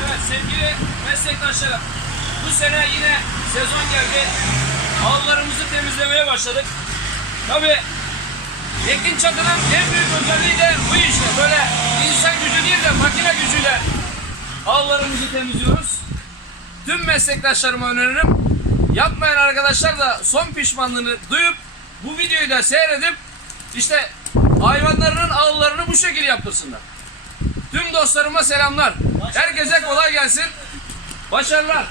Evet sevgili meslektaşlarım bu sene yine sezon geldi. Ağlarımızı temizlemeye başladık. Tabi Tekin Çatı'nın en büyük özelliği de bu işte. Böyle insan gücü değil de makine gücüyle ağlarımızı temizliyoruz. Tüm meslektaşlarıma öneririm. Yapmayan arkadaşlar da son pişmanlığını duyup bu videoyu da seyredip işte hayvanlarının ağlarını bu şekilde yaptırsınlar. Tüm dostlarıma selamlar. Herkese kolay gelsin. Başarılar.